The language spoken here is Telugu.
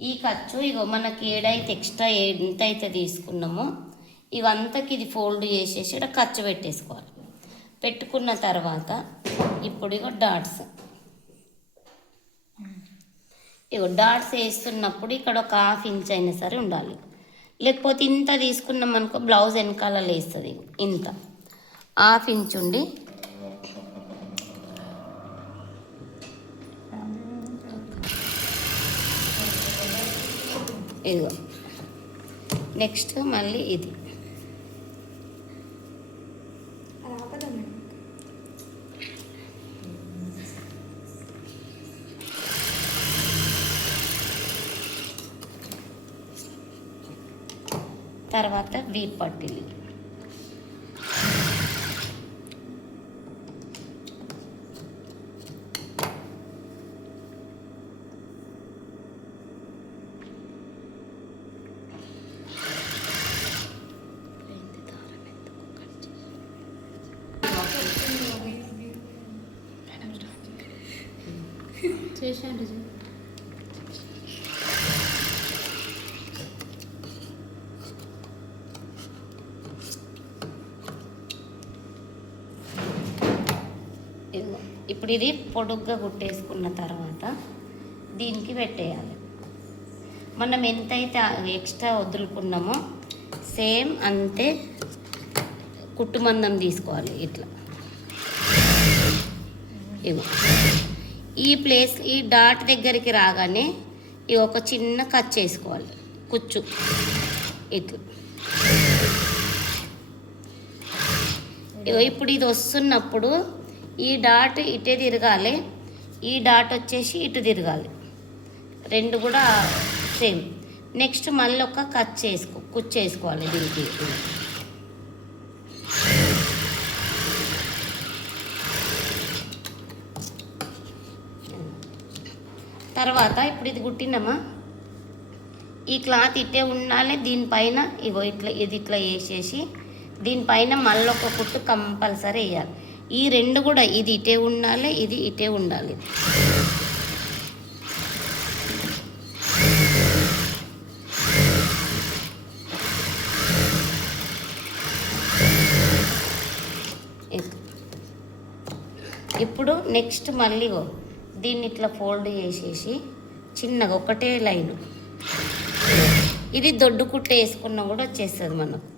ఈ ఖర్చు ఇగో మనకి ఏడైతే ఎక్స్ట్రా ఎంతైతే తీసుకున్నామో ఇవంతకి ఇది ఫోల్డ్ చేసేసి ఇక్కడ ఖర్చు పెట్టేసుకోవాలి. పెట్టుకున్న తర్వాత ఇప్పుడు ఇగో డాట్స్ వేస్తున్నప్పుడు ఇక్కడ ఒక 1/2 ఇంచ్ అయినా సరే ఉండాలి. లేకపోతే ఇంత తీసుకున్నాం అనుకో బ్లౌజ్ వెనకాల లేస్తుంది. ఇంత 1/2 ఇంచ్ ఉండి ఇదిగో నెక్స్ట్ మళ్ళీ ఇది తర్వాత వీ పట్టీలు చేసేయండి. ఇప్పుడు ఇది పొడుగ్గా కుట్టేసుకున్న తర్వాత దీనికి పెట్టేయాలి. మనం ఎంతైతే ఎక్స్ట్రా వదులుకున్నామో సేమ్ అంతే కుట్టుమందం తీసుకోవాలి. ఇట్లా ఇగో ఈ ప్లేస్ ఈ డాట్ దగ్గరికి రాగానే ఇవి ఒక చిన్న కట్ చేసుకోవాలి. కుచ్చు ఇట్లా ఇప్పుడు ఇది వస్తున్నప్పుడు ఈ డాట్ ఇటే తిరగాలి, ఈ డాట్ వచ్చేసి ఇటు తిరగాలి. రెండు కూడా సేమ్. నెక్స్ట్ మళ్ళీ ఒక కుచ్చు వేసుకోవాలి దీనికి. తర్వాత ఇప్పుడు ఇది కుట్టినామా, ఈ క్లాత్ ఇట్టే ఉండాలి. దీనిపైన ఇది ఇట్లా వేసేసి దీనిపైన మళ్ళీ ఒక కుట్టు కంపల్సరీ వేయాలి. ఈ రెండు కూడా ఇది ఇటే ఉండాలి, ఇది ఇటే ఉండాలి. ఇప్పుడు నెక్స్ట్ మళ్ళీ దీన్ని ఇట్లా ఫోల్డ్ చేసేసి చిన్నగా ఒకటే లైను ఇది దొడ్డు కుట్ట వేసుకున్నా కూడా వచ్చేస్తుంది మనకు.